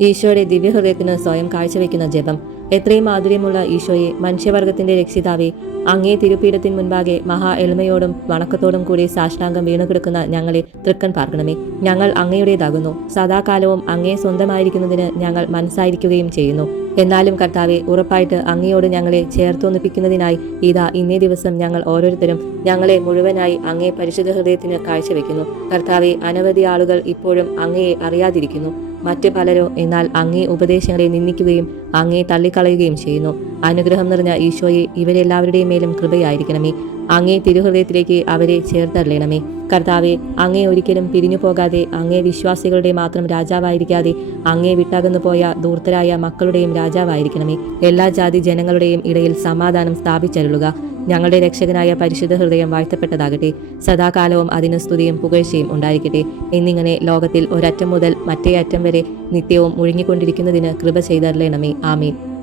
ഈശോയുടെ ദിവ്യഹൃദയത്തിന് സ്വയം കാഴ്ചവെക്കുന്ന ജപം. എത്രയും മാധുര്യമുള്ള ഈശോയെ മനുഷ്യവർഗത്തിന്റെ രക്ഷിതാവെ അങ്ങേ തിരുപീഠത്തിന് മുൻപാകെ മഹാ എളിമയോടും വണക്കത്തോടും കൂടി സാഷ്ടാംഗം വീണുകിടക്കുന്ന ഞങ്ങളെ തൃക്കൻ പാർക്കണമേ. ഞങ്ങൾ അങ്ങയുടേതാകുന്നു. സദാകാലവും അങ്ങേ സ്വന്തമായിരിക്കുന്നതിന് ഞങ്ങൾ മനസ്സായിരിക്കുകയും ചെയ്യുന്നു. എന്നാലും കർത്താവെ ഉറപ്പായിട്ട് അങ്ങയോട് ഞങ്ങളെ ചേർത്തൊന്നിപ്പിക്കുന്നതിനായി ഇതാ ഇന്നേ ദിവസം ഞങ്ങൾ ഓരോരുത്തരും ഞങ്ങളെ മുഴുവനായി അങ്ങേ പരിശുദ്ധ ഹൃദയത്തിന് കാഴ്ചവെക്കുന്നു. കർത്താവെ അനവധി ആളുകൾ ഇപ്പോഴും അങ്ങയെ അറിയാതിരിക്കുന്നു. മറ്റ് പലരോ എന്നാൽ അങ്ങേ ഉപദേശങ്ങളെ നിന്ദിക്കുകയും അങ്ങേ തള്ളിക്കളയുകയും ചെയ്യുന്നു. അനുഗ്രഹം നിറഞ്ഞ ഈശോയെ ഇവരെല്ലാവരുടെയും മേലും കൃപയായിരിക്കണമേ. അങ്ങേ തിരുഹൃദയത്തിലേക്ക് അവരെ ചേർത്തള്ളണമേ. കർത്താവെ അങ്ങേ ഒരിക്കലും പിരിഞ്ഞു പോകാതെ അങ്ങേ വിശ്വാസികളുടെ മാത്രം രാജാവായിരിക്കാതെ അങ്ങേ വിട്ടകന്നു പോയ ദൂർത്തരായ മക്കളുടെയും രാജാവായിരിക്കണമേ. എല്ലാ ജാതി ജനങ്ങളുടെയും ഇടയിൽ സമാധാനം സ്ഥാപിച്ചരുളുക. ഞങ്ങളുടെ രക്ഷകനായ പരിശുദ്ധ ഹൃദയം വാഴ്ത്തപ്പെട്ടതാകട്ടെ. സദാകാലവും അതിന് സ്തുതിയും പുകഴ്ചയും ഉണ്ടായിരിക്കട്ടെ. എന്നിങ്ങനെ ലോകത്തിൽ ഒരറ്റം മുതൽ മറ്റേ അറ്റം വരെ നിത്യവും മുഴുങ്ങിക്കൊണ്ടിരിക്കുന്നതിന് കൃപ ചെയ്തരളണമേ. ആമീൻ.